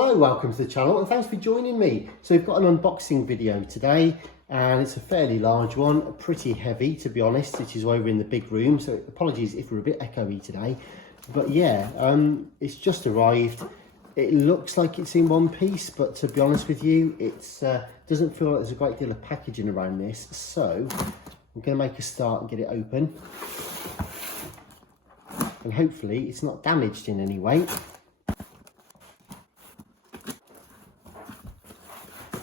Hello, welcome to the channel and thanks for joining me. So we've got an unboxing video today and it's a fairly large one, pretty heavy to be honest, which is why we're in the big room, so apologies if we're a bit echoey today. But yeah, it's just arrived. It looks like it's in one piece, but to be honest with you, it doesn't feel like there's a great deal of packaging around this. So I'm going to make a start and get it open. And hopefully it's not damaged in any way.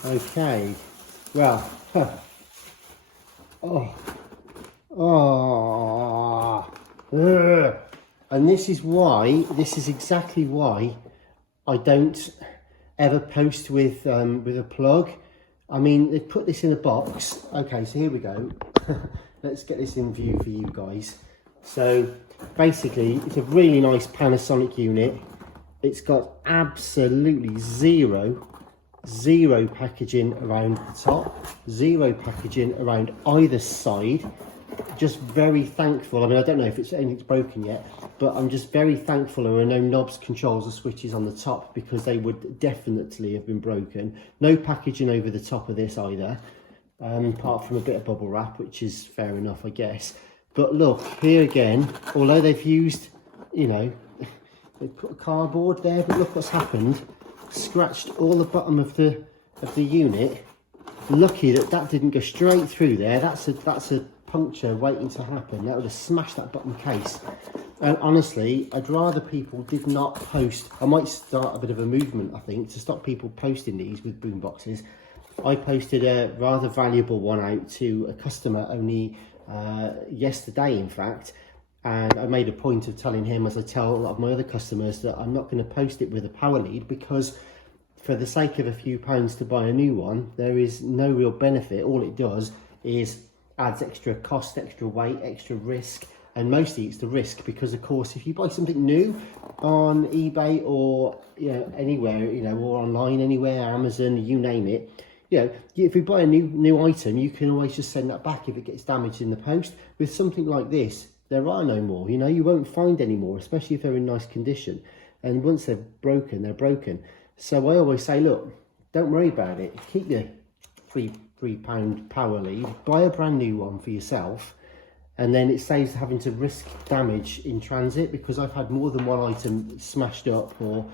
Okay, well, and this is exactly why I don't ever post with a plug. I mean, they put this in a box. Okay, so here we go. Let's get this in view for you guys. So basically, it's a really nice Panasonic unit. It's got absolutely zero packaging around the top, zero packaging around either side. Just very thankful. I mean, I don't know if anything's broken yet, but I'm just very thankful there are no knobs, controls or switches on the top, because they would definitely have been broken. No packaging over the top of this either, apart from a bit of bubble wrap, which is fair enough, I guess. But look, here again, although they've used, you know, they put a cardboard there, but look what's happened. Scratched all the bottom of the unit. Lucky that didn't go straight through there. That's a puncture waiting to happen. That would have smashed that bottom case. And honestly, I'd rather people did not post. I might start a bit of a movement, I think, to stop people posting these with boomboxes. I posted a rather valuable one out to a customer only yesterday, in fact. And I made a point of telling him, as I tell a lot of my other customers, that I'm not going to post it with a power lead, because for the sake of a few pounds to buy a new one, there is no real benefit. All it does is adds extra cost, extra weight, extra risk. And mostly it's the risk, because of course, if you buy something new on eBay or anywhere, or online anywhere, Amazon, you name it, if you buy a new item, you can always just send that back if it gets damaged in the post. With something like this, there are no more, you won't find any more, especially if they're in nice condition. And once they're broken, they're broken. So I always say, look, don't worry about it. Keep your £3 power lead, buy a brand new one for yourself, and then it saves having to risk damage in transit, because I've had more than one item smashed up, or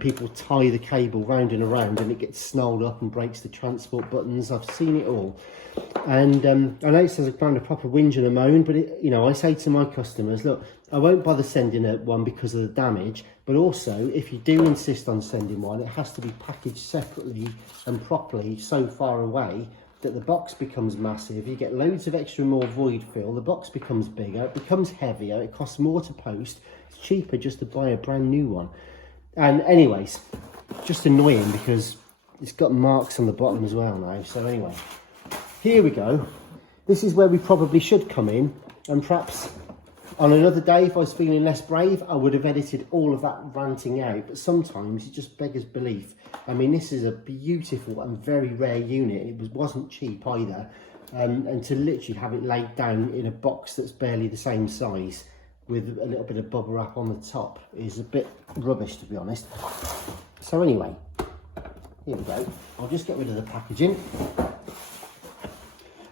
people tie the cable round and around and it gets snarled up and breaks the transport buttons. I've seen it all. And I know it says I found a proper whinge and a moan, but I say to my customers, look, I won't bother sending one because of the damage, but also if you do insist on sending one, it has to be packaged separately and properly, so far away that the box becomes massive. You get loads of extra more void fill, the box becomes bigger, it becomes heavier, it costs more to post. It's cheaper just to buy a brand new one. And anyways, just annoying because it's got marks on the bottom as well now. So anyway, here we go. This is where we probably should come in, and perhaps on another day, if I was feeling less brave, I would have edited all of that ranting out. But sometimes it just beggars belief. I mean, this is a beautiful and very rare unit. It wasn't cheap either. And to literally have it laid down in a box that's barely the same size, with a little bit of bubble wrap on the top, is a bit rubbish, to be honest. So anyway, here we go. I'll just get rid of the packaging.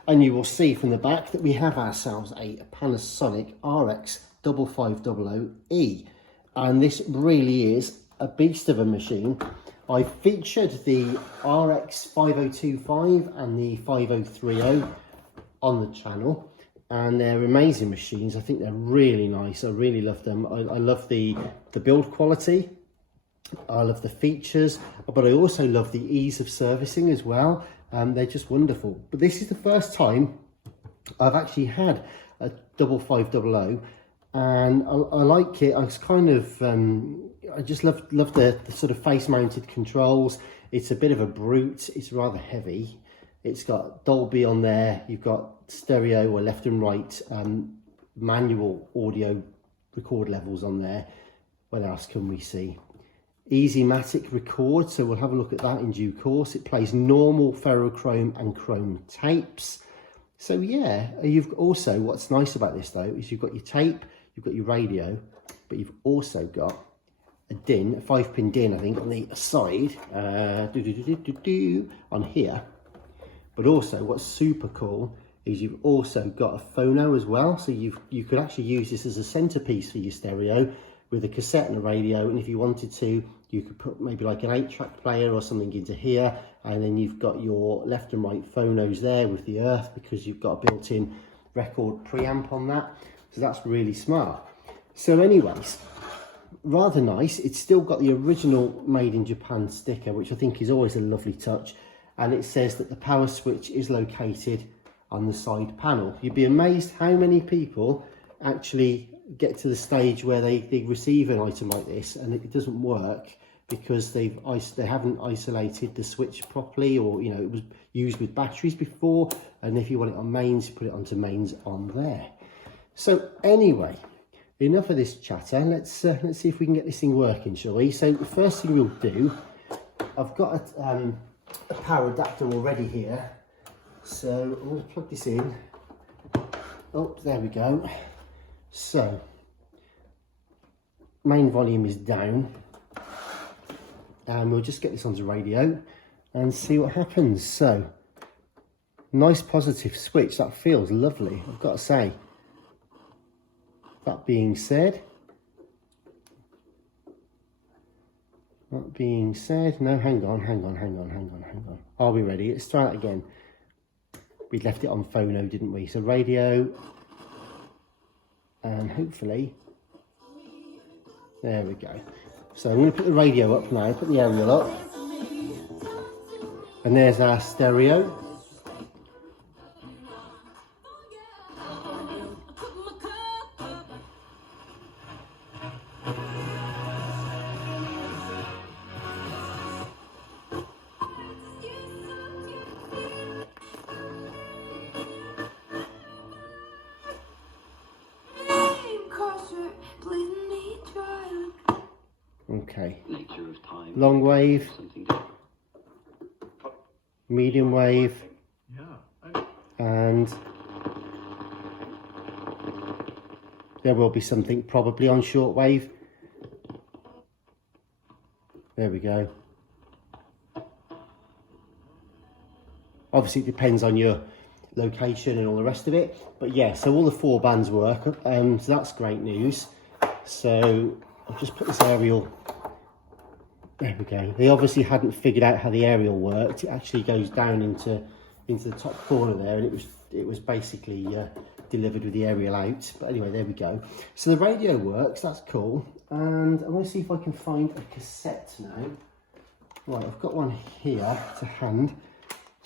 And you will see from the back that we have ourselves a Panasonic RX 5500E. And this really is a beast of a machine. I featured the RX 5025 and the 5030 on the channel. And they're amazing machines. I think they're really nice. I really love them. I love the build quality. I love the features, but I also love the ease of servicing as well. They're just wonderful. But this is the first time I've actually had a 5500, and I like it. I was kind of, I just love the sort of face-mounted controls. It's a bit of a brute. It's rather heavy. It's got Dolby on there. You've got stereo or left and right manual audio record levels on there. What else can we see? Easymatic record, so we'll have a look at that in due course. It plays normal ferrochrome and chrome tapes. So yeah, you've also, what's nice about this though, is you've got your tape, you've got your radio, but you've also got a DIN, a 5-pin DIN, I think, on the side, on here. But also, what's super cool is you've also got a phono as well. So you could actually use this as a centerpiece for your stereo with a cassette and a radio. And if you wanted to, you could put maybe like an 8-track player or something into here. And then you've got your left and right phonos there with the earth, because you've got a built-in record preamp on that. So that's really smart. So anyways, rather nice. It's still got the original Made in Japan sticker, which I think is always a lovely touch. And it says that the power switch is located on the side panel. You'd be amazed how many people actually get to the stage where they receive an item like this and it doesn't work because they haven't isolated the switch properly, or you know, it was used with batteries before, and if you want it on mains, you put it onto mains on there. So anyway, enough of this chatter. Let's see if we can get this thing working, shall we? So the first thing we'll do, I've got a power adapter already here, so I'm going to plug this in. Oh, there we go. So main volume is down, and we'll just get this onto radio and see what happens. So nice positive switch, that feels lovely, I've got to say. That being said, no, hang on. Are we ready? Let's try that again. We left it on phono, didn't we? So radio, and hopefully, there we go. So I'm going to put the radio up now, put the aerial up, and there's our stereo. Okay, long wave, medium wave, and there will be something probably on short wave. There we go. Obviously it depends on your location and all the rest of it, but yeah, so all the 4 bands work, so that's great news. So I'll just put this aerial, there we go. They obviously hadn't figured out how the aerial worked. It actually goes down into the top corner there, and it was basically delivered with the aerial out. But anyway, there we go. So the radio works, that's cool. And I want to see if I can find a cassette now. Right, I've got one here to hand.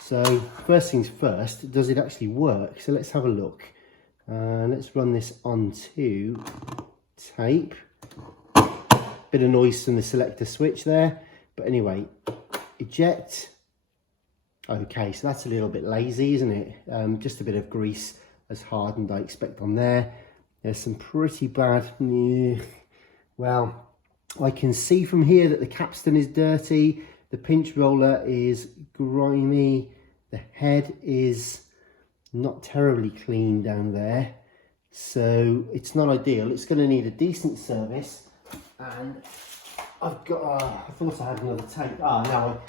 So first things first, does it actually work? So let's have a look. Let's run this onto tape. Bit of noise from the selector switch there, but anyway, eject. Okay, so that's a little bit lazy, isn't it? Just a bit of grease has hardened, I expect, on there. There's some pretty bad, well, I can see from here that the capstan is dirty, the pinch roller is grimy, the head is not terribly clean down there, so it's not ideal. It's going to need a decent service. And I've got, I thought I had another tape. No,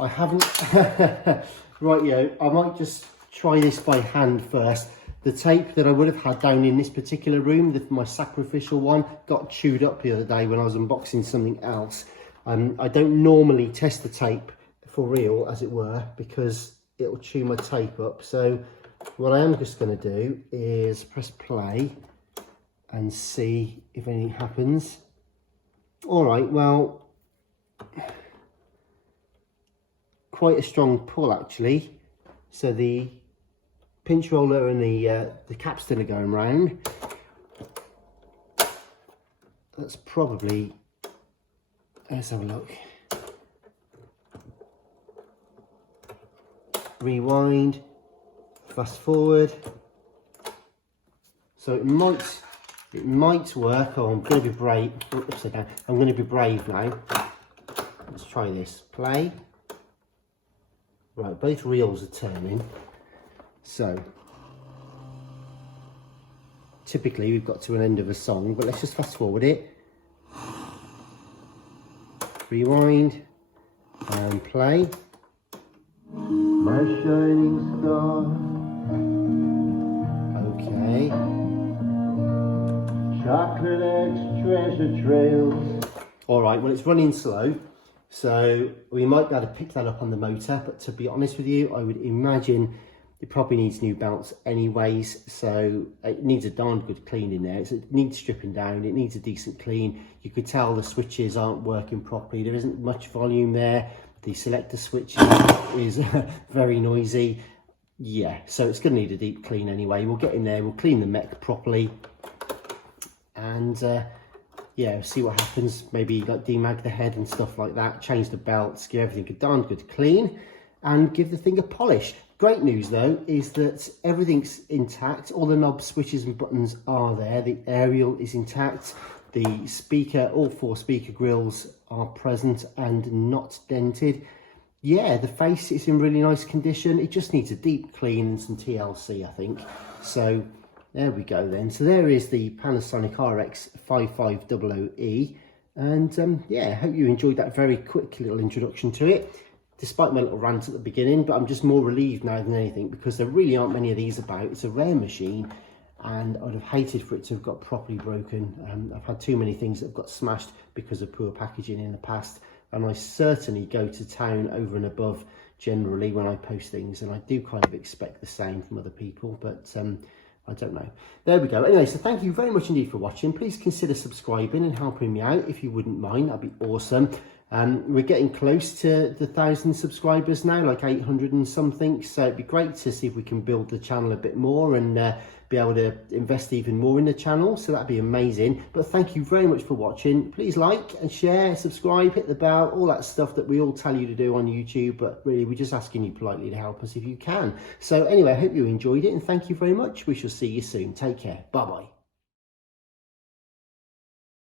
I haven't. Right, I might just try this by hand first. The tape that I would have had down in this particular room, my sacrificial one, got chewed up the other day when I was unboxing something else. I don't normally test the tape for real, as it were, because it'll chew my tape up. So what I am just going to do is press play and see if anything happens. All right, well, quite a strong pull actually. So the pinch roller and the capstan are going round. That's probably, let's have a look. Rewind, fast forward. So it might work. Oh, I'm going to be brave. Upside down. I'm going to be brave now. Let's try this. Play. Right, both reels are turning. So typically we've got to an end of a song, but let's just fast forward it. rewind and play. My shining star. Okay. Chocolate eggs, treasure trails. All right, well, it's running slow, so we might be able to pick that up on the motor, but to be honest with you, I would imagine it probably needs new belts anyways, so it needs a darn good clean in there. It needs stripping down, it needs a decent clean. You could tell the switches aren't working properly. There isn't much volume there. The selector switch is very noisy. Yeah, so it's going to need a deep clean anyway. We'll get in there, we'll clean the mech properly, and yeah, see what happens. Maybe like demag the head and stuff like that, change the belts, give everything a darn good clean, and give the thing a polish. Great news though is that everything's intact. All the knobs, switches and buttons are there. The aerial is intact. The speaker, all 4 speaker grills are present and not dented. Yeah, the face is in really nice condition. It just needs a deep clean and some TLC, I think. So there we go then. So there is the Panasonic RX 5500E. And yeah, I hope you enjoyed that very quick little introduction to it, despite my little rant at the beginning. But I'm just more relieved now than anything, because there really aren't many of these about. It's a rare machine, and I'd have hated for it to have got properly broken. I've had too many things that have got smashed because of poor packaging in the past, and I certainly go to town over and above generally when I post things, and I do kind of expect the same from other people, but I don't know. There we go. Anyway, so thank you very much indeed for watching. Please consider subscribing and helping me out if you wouldn't mind. That'd be awesome. We're getting close to the 1,000 subscribers now, like 800 and something, so it'd be great to see if we can build the channel a bit more and be able to invest even more in the channel, so that'd be amazing. But thank you very much for watching. Please like and share, subscribe, hit the bell, all that stuff that we all tell you to do on YouTube, but really we're just asking you politely to help us if you can. So anyway, I hope you enjoyed it, and thank you very much. We shall see you soon. Take care. Bye bye.